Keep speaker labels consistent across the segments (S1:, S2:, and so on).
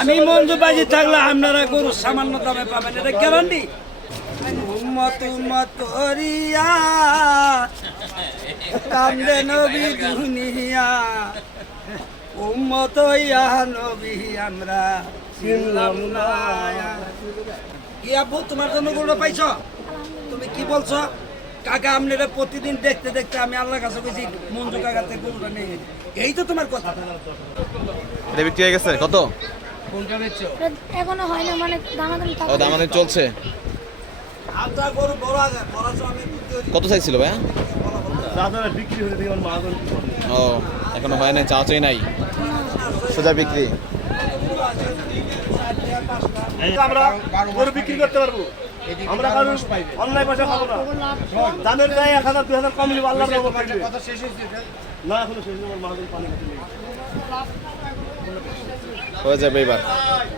S1: আমি মঞ্জু বাজি থাকলে আপনারা গরু সামান্য দামে পাবেন, এটা গ্যারান্টি আমরা তোমার জন্য গরু পাইছ? তুমি কি বলছো? কাকা আপনারা প্রতিদিন দেখতে দেখতে আমি আল্লাহর কাছে গেছি মঞ্জু কাকা থেকে গরুটা নিয়ে এই তো তোমার কথা।
S2: গেছে, কত?
S1: কোনটা বেচছো?
S3: এখনও হয় না মানে দামাদামি
S2: ও দামাদামি চলছে। কত ভাইয়া?
S4: হয়ে মাহাজন কি করে
S2: ও এখনও হয় নাই চা চাই নাই? সোজা বিক্রি?
S4: আমরা গরু বিক্রি করতে পারব? আমরা কারণ অনলাইন পয়সা খাব না। দামের গায়ে এক হাজার দুই হাজার কম নিবো থাকবে। না এখনও শেষ আমার মাহাজন পানি নেই
S2: হয়ে যাবে এবার।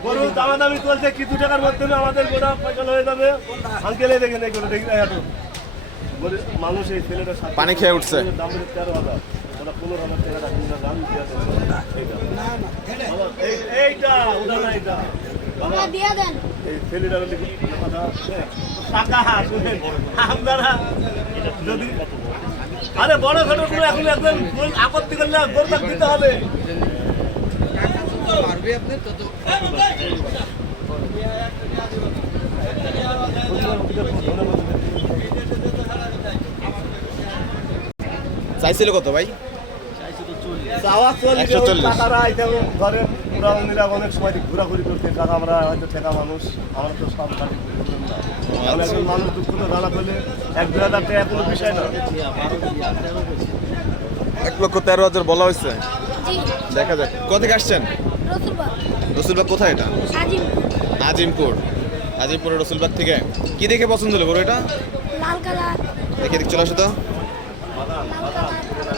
S4: গরু চলছে টাকার মাধ্যমে আমাদের গোটা ফসল হয়ে যাবে। আঙ্কেলে দেখে নেই গরু দেখি এত। মানুষ এই ছেলেটার সাথে
S2: পানি খেয়ে উঠছে।
S4: দাম বেড়ে তেরো হাজার। ওরা পনেরো হাজার টাকা দাম দিয়ে আছে। বাবা, এই- এইটা। এই ছেলেটার। আপনারা যদি আরে বড় ছোটগুলো এখন একদম আপত্তি করলে গরুটা দিতে হবে।
S2: চাইছিল কত ভাই?
S4: চাওয়া
S2: চল্লিশ।
S4: টাকারা আইতে হবে, ঘরে পুরা উনিরা অনেক সময় ঘোরাঘুরি করতে কাকা আমরা হয়তো ঠেকা মানুষ আমরা তো সব ঘুরি আমরা একজন মানুষ দুঃখ তো জানা করলে এক দু হাজার টাকা কোনো বিষয় না।
S2: এক লক্ষ তেরো হাজার বলা হয়েছে? দেখা যাক। কোথা থেকে আসছেন?
S3: রসুলবাগ।
S2: কোথায় এটা?
S3: আজিম
S2: আজিমপুর আজিমপুরের রসুলবাগ থেকে। কি দেখে পছন্দ হলো গরু এটা দেখে দিক চলে আসো তো।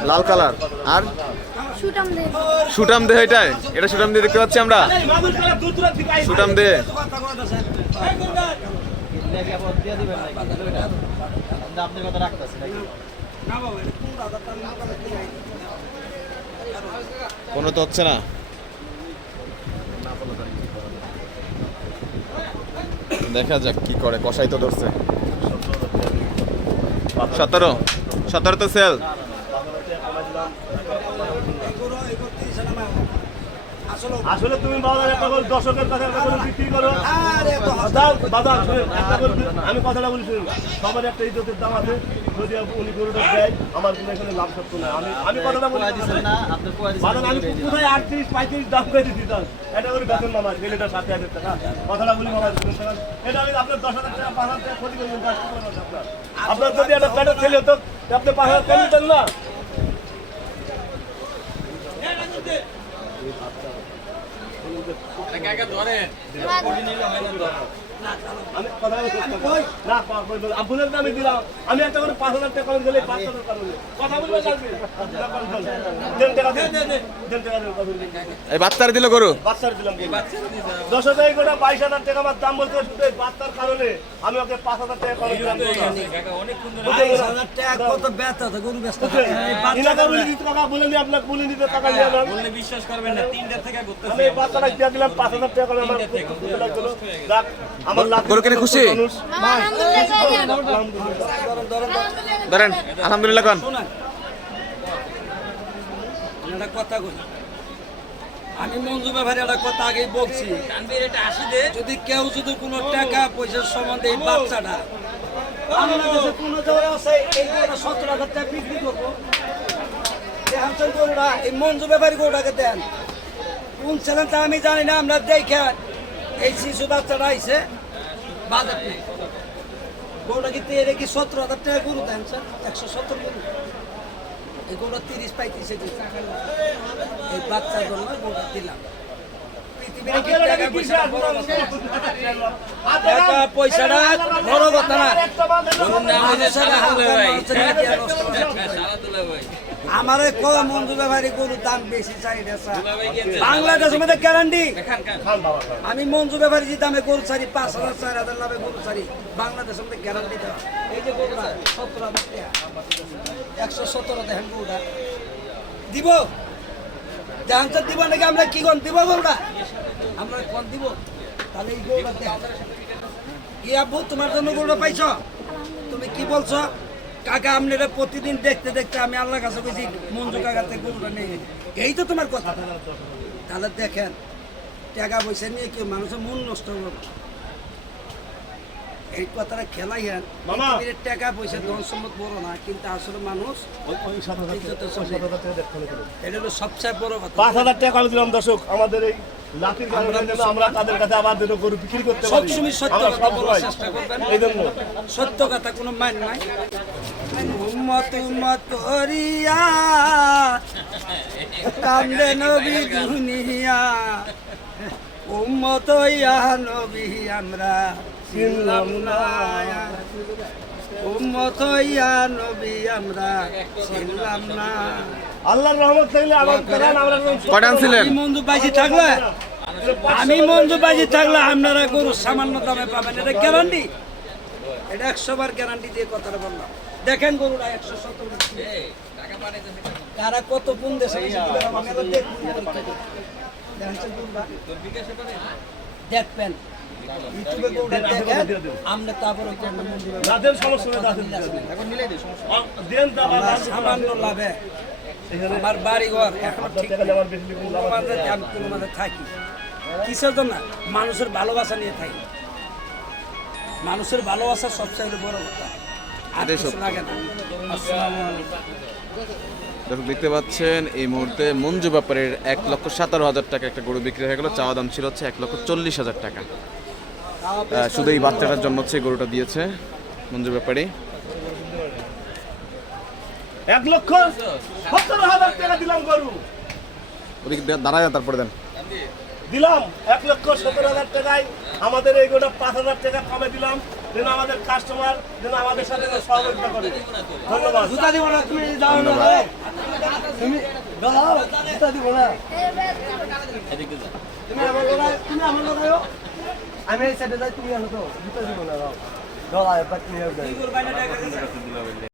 S3: লাল কালার।
S2: আর?
S3: সুটাম
S2: দে এটাই। এটা সুটাম দিয়ে দেখতে পাচ্ছি আমরা। সুটাম দে।
S1: কোনো
S2: তো হচ্ছে না? দেখা যাক কি করে কষাই তো ধরছে। সতেরো। সতেরো তো সেল
S1: এই গরু এই গরু তিরিশ হাজার টাকা। আসলে
S4: তুমি বাজার একটা করে দর্শকের কাছে একটা করে বিক্রি করো। বাজার বাজার একটা করে আমি কথাটা বলি শুনুন সবার একটা ইজ্জতের দাম আছে। যদি উনি গরুটা দেয় আমার কোনো এখানে লাভ সত্য না আমি আমি কথাটা বলি বাজার আমি কোথায় আটত্রিশ পঁয়ত্রিশ দাম করে দিচ্ছি তার এটা করে বেতন মামা ছেলেটা সাত হাজার টাকা। কথাটা বলি মামা শুনুন শুনুন। এটা আমি আপনার দশ হাজার টাকা পাঁচ হাজার টাকা ক্ষতি করবেন আপনার। যদি একটা প্যাটের ছেলে হতো আপনি পাঁচ হাজার কম দিতেন না? আমি কথা বলছি না আব্বুলের নামে দিলাম আমি একটা করে পাঁচ হাজার টাকা করে দিলে পাঁচ হাজার কথা বলবে
S2: বাচ্চার দিল গরু।
S4: বাচ্চার দিলাম দশ হাজার গোটা বাইশ হাজার টাকা আমার দাম বলতে শুধু এই বাচ্চার কারণে আমি ওকে পাঁচ হাজার টাকা করে দিলাম
S1: টাকা কত ব্যথা গরু ব্যস্ত
S4: বলে দিতে টাকা বলে আপনাকে বলে নিতে টাকা নিয়ে নেন
S5: বিশ্বাস করবেন না তিনটা থেকে ঘুরতে
S4: আমি এই দিয়ে দিলাম পাঁচ হাজার টাকা করে আমার খুব লাগল। যাক, আমার লাভ
S2: গরু কিনে খুশি?
S3: দেন।
S1: ধরেন,
S2: আলহামদুলিল্লাহ
S1: কথা কই। আমি মঞ্জু ব্যাপারে একটা কথা আগেই বলছি। যদি কেউ যদি কোনো টাকা পয়সার সম্বন্ধে এই বাচ্চাটা বাংলাদেশে কোনো জায়গায় আছে এই গরুটা সত্তর হাজার টাকা বিক্রি করব। এই মঞ্জু ব্যাপারী গরুটাকে দেন। কোন চ্যানেলটা আমি জানি না আমরা দেখে এই শিশু বাচ্চাটা আইছে। বাজার নেই গরুটা কিন্তু এর কি সত্তর হাজার টাকা গরু দেন স্যার? একশো সত্তর গরু। এই গরুটা তিরিশ পঁয়ত্রিশে দিচ্ছে এই বাচ্চার জন্য গরুটা দিলাম। পয়সাটা বড় কথা না। ঠিক হয় না।
S5: সারাদুল্লাহ ভাই
S1: আমারে গরুর দাম বেশি চাই রে স্যার। বাংলাদেশের মধ্যে গ্যারান্টি। আমি মঞ্জু ব্যাপারে যে দামে গরু ছাড়ি পাঁচ হাজার চার হাজার লাভে গরু ছাড়ি বাংলাদেশের মধ্যে গ্যারান্টি দেওয়া। এই যে গরুটা টাকা। একশো সতেরো দেখেন গরুটা। দিব? দেখেন তো দিব নাকি আমরা কি করেন দিব গরুটা? আমরা কোরবান দিব? তাহলে এই গরুটা দেখ। কি আব্বু তোমার জন্য গরুটা পাইছ? তুমি কি বলছো? কাকা আপনারা প্রতিদিন দেখতে দেখতে আমি আল্লাহ কাছে কইছি মঞ্জু কাকা থেকে গরুটা নেই এই তো তোমার কথা তাহলে দেখেন টাকা পয়সা নিয়ে কেউ মানুষের মন নষ্ট না। এই কথাটা খেলাই হ্যাঁ। টাকা পয়সা ধন সম্পদ বড় না কিন্তু আসলে মানুষ
S4: হবে।
S1: এটা হলো সবচেয়ে বড় কথা
S4: পাঁচ হাজার টাকা আমি দিলাম দর্শক আমাদের এই আমরা তাদের কাছে আবার দুটো গরু বিক্রি করতে পারি?
S1: সবসময় সত্য কথা বলার চেষ্টা করবেন।
S4: এই জন্য
S1: সত্য কথা কোনো মান নাই। উম্মত উম্মত করিয়া নবী দুনিয়া। উম্মত ইয়া নবী আমরা। চিনলাম না। উম্মত ইয়া নবী আমরা চিনলাম না।
S4: আল্লাহর রহমত থাকলে আমার করেন আমরা একদম সত্য
S2: কয়টা আনছিলেন?
S1: আমি মঞ্জু বাইজি থাকলে? আমি মঞ্জু বাইজি থাকলে আপনারা গরু সামান্য দামে পাবেন। এটা গ্যারান্টি এটা একশো বার গ্যারান্টি দিয়ে কথাটা বললাম। দেখেন গরুটা একশো সত্তর কারা কত কোন দেশে? দেখবেন। আমরা বাড়ি ঘর এখন ঠিক আমি কোনো মাঝে থাকি। কিসের জন্য? মানুষের ভালোবাসা নিয়ে থাকি। মানুষের ভালোবাসা সবচেয়ে বড় কথা।
S2: দর্শক দেখতে পাচ্ছেন এই মুহূর্তে মঞ্জু ব্যাপারের এক লক্ষ সতেরো হাজার টাকা একটা গরু বিক্রি হয়ে গেল। চাওয়া দাম ছিল হচ্ছে এক লক্ষ চল্লিশ হাজার টাকা। শুধু এই বাচ্চাটার জন্য হচ্ছে গরুটা দিয়েছে মঞ্জু ব্যাপারী।
S4: এক লক্ষ সত্তর হাজার টাকা দিলাম গরু।
S2: ওদিকে দাঁড়ায় তারপরে দেন।
S4: দিলাম এক লক্ষ সত্তর হাজার টাকায়। আমাদের এই গোটা পাঁচ হাজার টাকা কমে দিলাম। যেন আমাদের কাস্টমার যেন আমাদের সাথে সহযোগিতা করে। ধন্যবাদ।
S1: জুতা দিব না তুমি যাও না তুমি দাও জুতা দিব না। তুমি আমার তুমি আমার
S6: আমি এই সাইডে যাই তুমি আনো তো। জুতো দিব না দাও। গলায় পাটনি
S1: এই